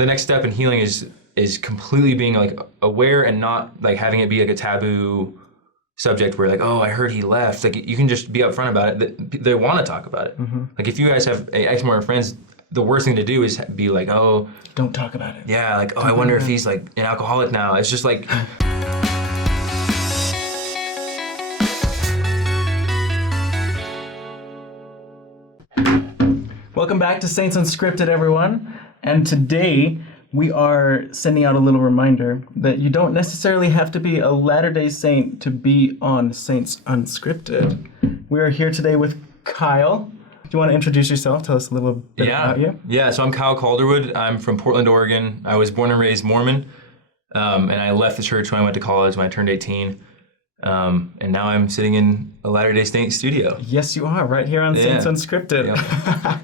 the next step in healing is completely being like aware and not like having it be like a taboo subject where like, oh, I heard he left. Like you can just be upfront about it. They want to talk about it. Mm-hmm. Like if you guys have ex-Mormon friends, the worst thing to do is be like, oh, don't talk about it. Yeah, like, oh, I wonder if he's like an alcoholic now. It's just like. Welcome back to Saints Unscripted, everyone. And today we are sending out a little reminder that you don't necessarily have to be a Latter-day Saint to be on Saints Unscripted. We are here today with Kyle. Do you want to introduce yourself? Tell us a little bit about you. Yeah, so I'm Kyle Calderwood. I'm from Portland, Oregon. I was born and raised Mormon, and I left the church when I went to college when I turned 18. And now I'm sitting in a Latter-day Saint studio. Yes, you are, right here on Saints Unscripted. Yep.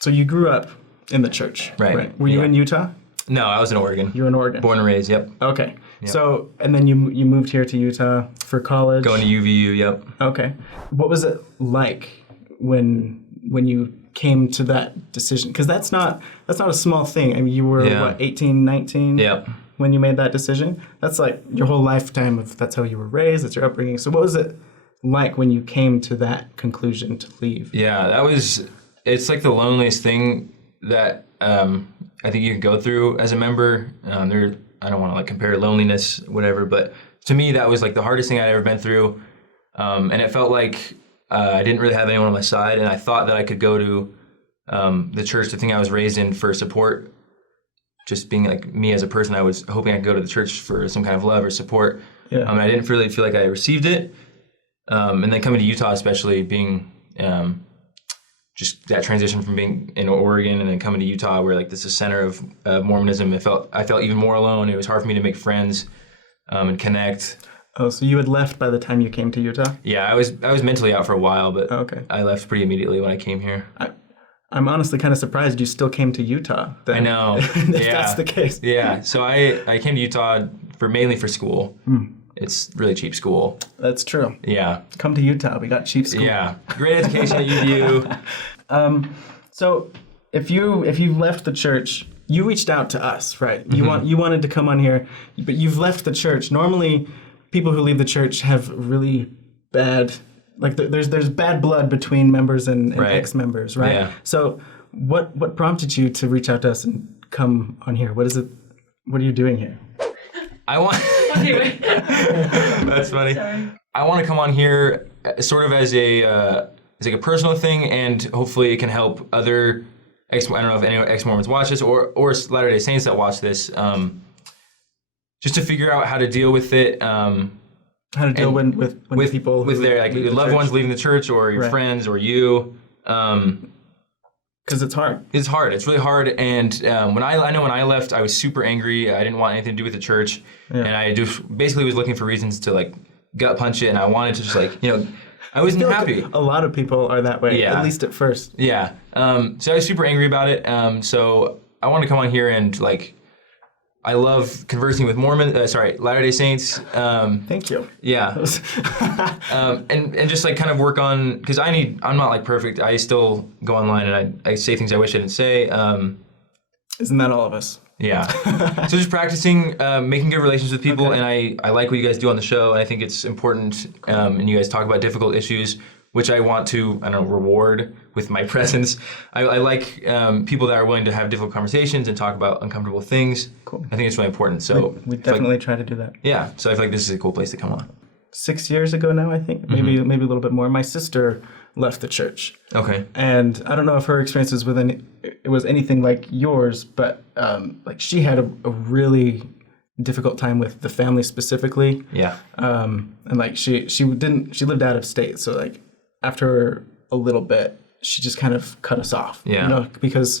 So you grew up in the church, right? Were you in Utah? No, I was in Oregon. You were in Oregon? Born and raised, yep. Okay. Yep. So, and then you moved here to Utah for college? Going to UVU, yep. Okay. What was it like when you came to that decision? Because that's not a small thing. I mean, you were, 18, 19? Yep. When you made that decision? That's like your whole lifetime that's how you were raised, that's your upbringing. So what was it like when you came to that conclusion to leave? Yeah, it's like the loneliest thing that I think you can go through as a member. I don't want to like compare loneliness, whatever, but to me that was like the hardest thing I'd ever been through. And it felt like I didn't really have anyone on my side, and I thought that I could go to the church, the thing I was raised in, for support. Just being like me as a person, I was hoping I could go to the church for some kind of love or support. Yeah. I didn't really feel like I received it. And then coming to Utah, especially being just that transition from being in Oregon and then coming to Utah, where like this is the center of Mormonism, I felt even more alone. It was hard for me to make friends and connect. Oh, so you had left by the time you came to Utah? Yeah, I was mentally out for a while, but I left pretty immediately when I came here. I'm honestly kind of surprised you still came to Utah. I know. If that's the case. Yeah, so I came to Utah mainly for school. It's really cheap school. That's true. Yeah. Come to Utah. We got cheap school. Yeah. Great education at UVU. So if you left the church, you reached out to us, right? Mm-hmm. You wanted to come on here, but you've left the church. Normally, people who leave the church have really bad, like there's bad blood between members and ex-members, right? Yeah. So what prompted you to reach out to us and come on here? What are you doing here? That's funny. Sorry. I want to come on here sort of as a personal thing, and hopefully it can help other I don't know if any ex-Mormons watch this or Latter-day Saints that watch this, just to figure out how to deal with it. How to deal with people with their like loved ones leaving the church, or your friends, or you. Because it's hard. It's hard. It's really hard. And when I left, I was super angry. I didn't want anything to do with the church, and I just basically was looking for reasons to like gut punch it. And I wanted to just like I wasn't happy. Like a lot of people are that way, at least at first. Yeah. So I was super angry about it. So I want to come on here and like. I love conversing with Latter-day Saints. Thank you. Yeah. And just like kind of work on, because I'm not like perfect. I still go online and I say things I wish I didn't say. Isn't that all of us? Yeah. So just practicing, making good relations with people. Okay. And I like what you guys do on the show. And I think it's important. And you guys talk about difficult issues, which I want to, reward with my presence. I like people that are willing to have difficult conversations and talk about uncomfortable things. Cool. I think it's really important. So we definitely try to do that. Yeah. So I feel like this is a cool place to come on. 6 years ago now, I think, maybe a little bit more. My sister left the church. Okay. And I don't know if her experiences it was anything like yours, but like she had a really difficult time with the family specifically. Yeah. And like she lived out of state, so like after a little bit, she just kind of cut us off. Yeah. Because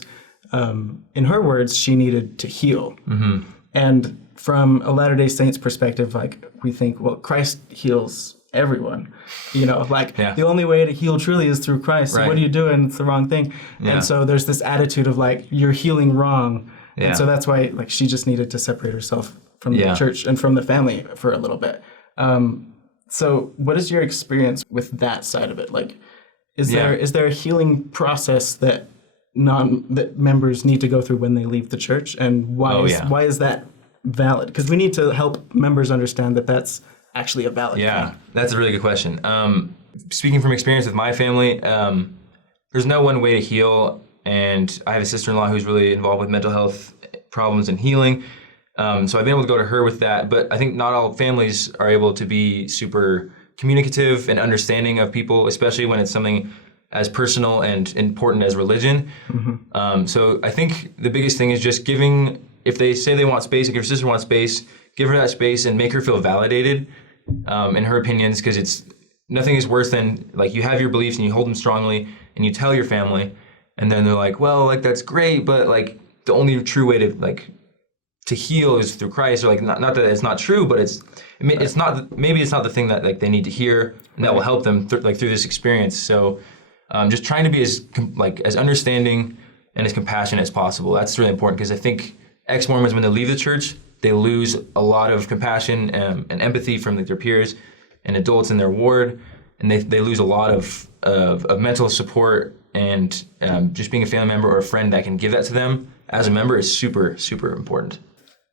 in her words, she needed to heal. Mm-hmm. And from a Latter-day Saints perspective, like we think, well, Christ heals everyone. The only way to heal truly is through Christ. So what are you doing? It's the wrong thing. Yeah. And so there's this attitude of like, you're healing wrong. Yeah. And so that's why like she just needed to separate herself from the church and from the family for a little bit. So what is your experience with that side of it? Like, is there a healing process that that members need to go through when they leave the church, and why is that valid? Because we need to help members understand that that's actually a valid thing. That's a really good question. Speaking from experience with my family, there's no one way to heal, and I have a sister-in-law who's really involved with mental health problems and healing. So I've been able to go to her with that, but I think not all families are able to be super communicative and understanding of people, especially when it's something as personal and important as religion. So I think the biggest thing is just giving, if they say they want space, if your sister wants space, give her that space and make her feel validated in her opinions, because nothing is worse than like you have your beliefs and you hold them strongly and you tell your family, and then they're like, well, like that's great, but like the only true way to heal is through Christ, or like not that it's not true, but it's not, maybe it's not the thing that like they need to hear, and that will help them through this experience. So just trying to be as understanding and as compassionate as possible. That's really important, because I think ex-Mormons, when they leave the church, they lose a lot of compassion and empathy from their peers and adults in their ward, and they lose a lot of mental support, and just being a family member or a friend that can give that to them as a member is super, super important.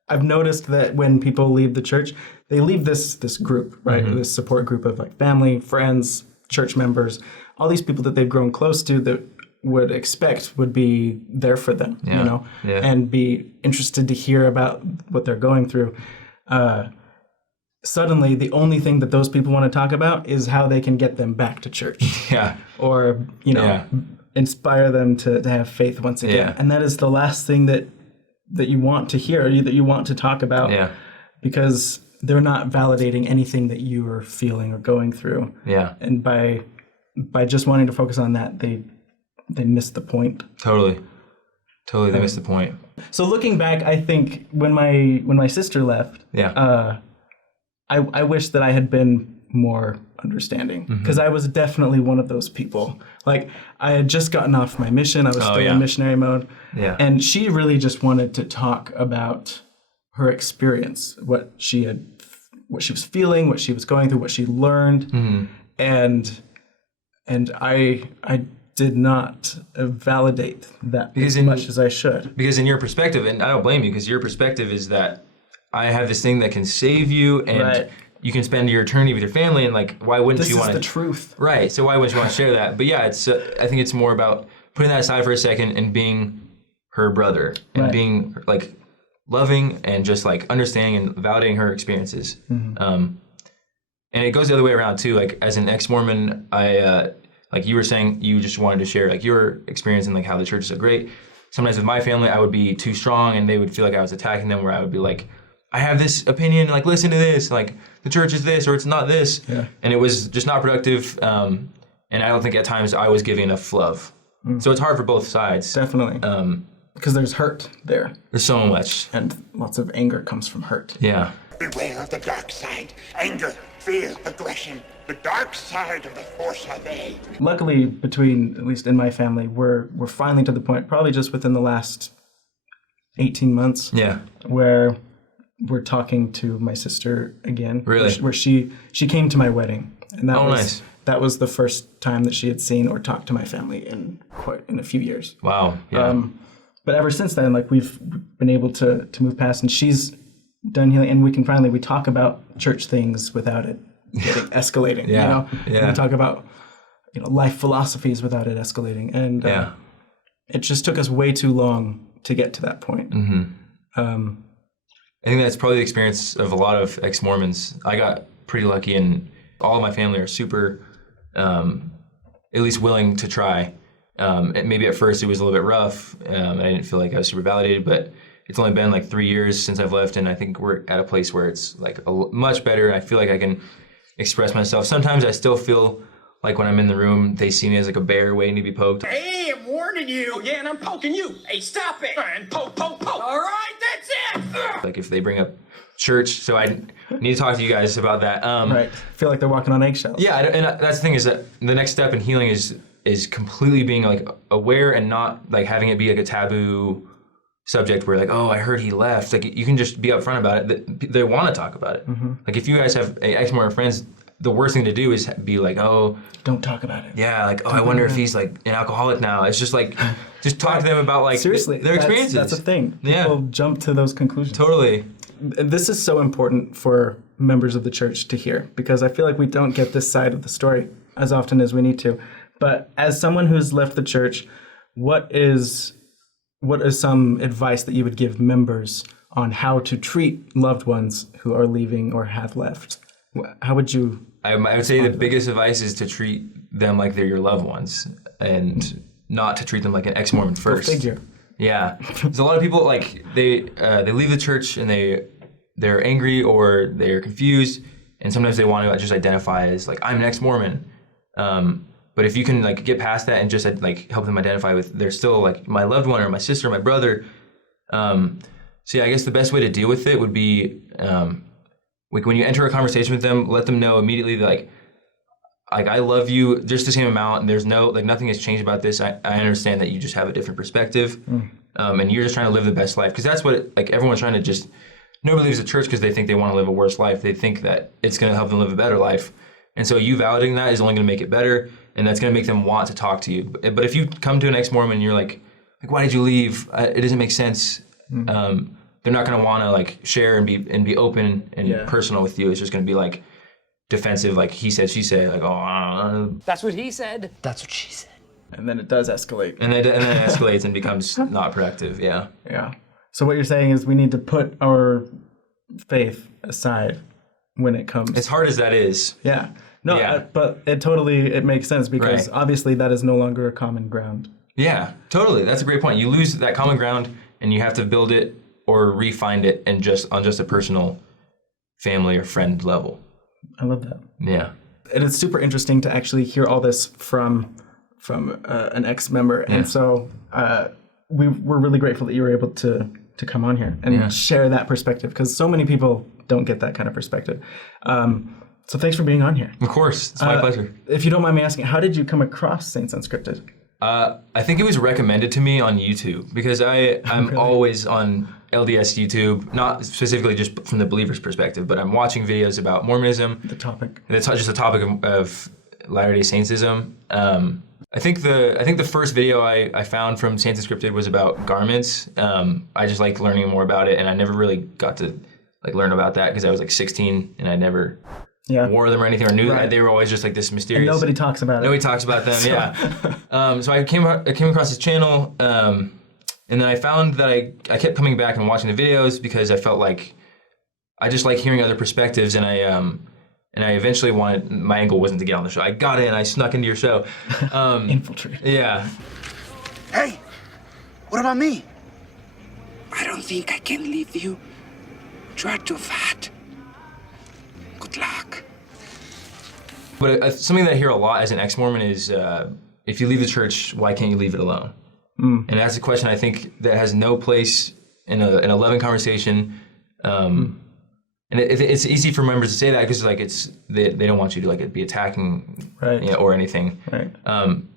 I've noticed that when people leave the church, they leave this group, right? This support group of like family, friends, church members, all these people that they've grown close to that would expect would be there for them, and be interested to hear about what they're going through. Suddenly, the only thing that those people want to talk about is how they can get them back to church. Or, inspire them to have faith once again. And that is the last thing that you want to hear, that you want to talk about, because they're not validating anything that you are feeling or going through. And by just wanting to focus on that, they miss the point. Totally, they miss the point. So looking back, I think when my sister left, I wish that I had been more understanding, because I was definitely one of those people. Like, I had just gotten off my mission. I was still in missionary mode. And she really just wanted to talk about her experience, what she was feeling, what she was going through, what she learned. And I did not validate that as much as I should. Because in your perspective, and I don't blame you, because your perspective is that I have this thing that can save you, and you can spend your eternity with your family, and like, why wouldn't you want to? This is the truth. Right, so why wouldn't you want to share that? But yeah, I think it's more about putting that aside for a second and being her brother, and being like loving and just like understanding and validating her experiences. And it goes the other way around too. Like, as an ex-Mormon, I like you were saying, you just wanted to share like your experience and like how the church is so great. Sometimes with my family, I would be too strong, and they would feel like I was attacking them, where I would be like, I have this opinion, like, listen to this, like, the church is this, or it's not this. And it was just not productive, and I don't think at times I was giving enough love. So it's hard for both sides. Definitely. Because there's hurt there. There's so much. And lots of anger comes from hurt. Beware of the dark side. Anger, fear, aggression. The dark side of the force obeyed. Luckily, at least in my family, we're finally to the point, probably just within the last 18 months, where we're talking to my sister again. Really? Where she came to my wedding, and nice. That was the first time that she had seen or talked to my family in a few years. Wow. Yeah. But ever since then, like, we've been able to move past, and she's done healing, and we talk about church things without it getting escalating. We talk about life philosophies without it escalating, and it just took us way too long to get to that point. I think that's probably the experience of a lot of ex-Mormons. I got pretty lucky, and all of my family are super, at least willing to try. Maybe at first it was a little bit rough. I didn't feel like I was super validated, but it's only been like 3 years since I've left, and I think we're at a place where it's like much better. I feel like I can express myself. Sometimes I still feel like when I'm in the room, they see me as like a bear waiting to be poked. Hey, I'm warning you. Oh, yeah, and I'm poking you. Hey, stop it. And poke. All right, that's it. Ugh. Like, if they bring up church, so I need to talk to you guys about that. Right. Feel like they're walking on eggshells. Yeah, and that's the thing, is that the next step in healing is completely being like aware, and not like having it be like a taboo subject where like, oh, I heard he left. Like, you can just be upfront about it. They want to talk about it. Like, if you guys have ex-Mormon friends, the worst thing to do is be like, oh, Don't talk about it. yeah, like, oh, I wonder if he's like an alcoholic now. It's just like, just talk to them about like Seriously, their experiences. That's a thing. Yeah. People jump to those conclusions. Totally. This is so important for members of the church to hear, because I feel like we don't get this side of the story as often as we need to. But as someone who's left the church, what is some advice that you would give members on how to treat loved ones who are leaving or have left? How would you? I would say the biggest advice is to treat them like they're your loved ones, and not to treat them like an ex-Mormon first. Go figure. Yeah, there's a lot of people like they leave the church and they're angry or they're confused, and sometimes they want to just identify as like, I'm an ex-Mormon. But if you can like get past that and just like help them identify with they're still like my loved one or my sister or my brother. So yeah, I guess the best way to deal with it would be like when you enter a conversation with them, let them know immediately that like I love you just the same amount, and there's no like nothing has changed about this. I understand that you just have a different perspective, and you're just trying to live the best life, because that's what like everyone's trying to just. Nobody leaves the church because they think they want to live a worse life. They think that it's going to help them live a better life, and so you validating that is only going to make it better, and that's going to make them want to talk to you. But if you come to an ex-Mormon and you're like why did you leave? It doesn't make sense. They're not going to want to like share and be open and personal with you. It's just going to be like defensive, like he said, she said, like, oh. That's what he said. That's what she said. And then it does escalate. And then it escalates and becomes not productive. Yeah. Yeah. So what you're saying is we need to put our faith aside when it comes. As hard as that is. Yeah. No, Yeah. But it makes sense, because Right. obviously that is no longer a common ground. Yeah, totally. That's a great point. You lose that common ground and you have to build it or re-find it and on just a personal family or friend level. I love that. Yeah. And it's super interesting to actually hear all this from an ex-member. And so we're really grateful that you were able to come on here and share that perspective, because so many people don't get that kind of perspective. So thanks for being on here. Of course. It's my pleasure. If you don't mind me asking, how did you come across Saints Unscripted? I think it was recommended to me on YouTube, because I'm always on LDS YouTube, not specifically just from the believer's perspective, but I'm watching videos about Mormonism. The topic. It's just the topic of Latter-day Saintsism. I think the first video I found from Saints Unscripted was about garments. I just liked learning more about it, and I never really got to like learn about that because I was like 16 and I never wore them or anything, or knew that they were always just like this mysterious. And nobody talks about it. Nobody talks about them. Yeah. So I came across his channel, and then I found that I kept coming back and watching the videos because I felt like I just like hearing other perspectives, and I eventually wanted, my angle wasn't to get on the show. I got in, I snuck into your show. Infiltrate. Yeah. Hey, what about me? I don't think I can leave you. You're too fat. Good luck. But something that I hear a lot as an ex-Mormon is, if you leave the church, why can't you leave it alone? And that's a question I think that has no place in a loving conversation. And it's easy for members to say that because like they don't want you to like be attacking or anything. Right.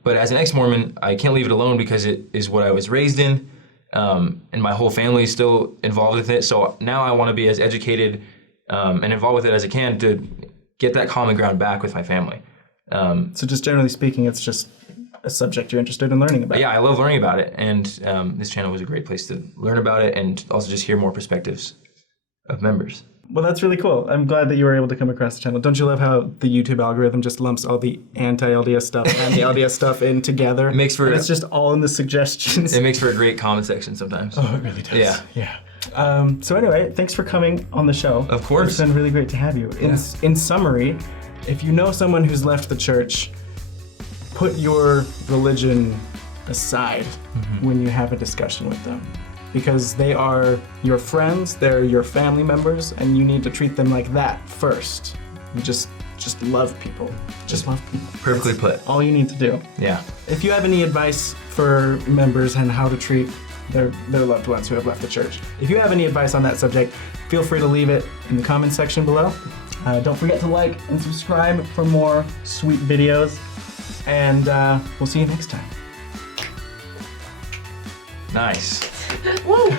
But as an ex-Mormon, I can't leave it alone because it is what I was raised in, and my whole family is still involved with it. So now I want to be as educated and involved with it as I can to get that common ground back with my family. So just generally speaking, it's just a subject you're interested in learning about. Yeah, I love learning about it, and this channel was a great place to learn about it and also just hear more perspectives of members. Well, that's really cool. I'm glad that you were able to come across the channel. Don't you love how the YouTube algorithm just lumps all the anti-LDS stuff and the LDS stuff in together? It makes for and it's just all in the suggestions. It makes for a great comment section sometimes. Oh, it really does. Yeah. So anyway, thanks for coming on the show. Of course. It's been really great to have you. In summary, if you know someone who's left the church, put your religion aside when you have a discussion with them. Because they are your friends, they're your family members, and you need to treat them like that first. You just love people. Just love people. Perfectly put. All you need to do. Yeah. If you have any advice for members on how to treat their loved ones who have left the church, if you have any advice on that subject, feel free to leave it in the comments section below. Don't forget to like and subscribe for more sweet videos, and we'll see you next time. Nice. Woo!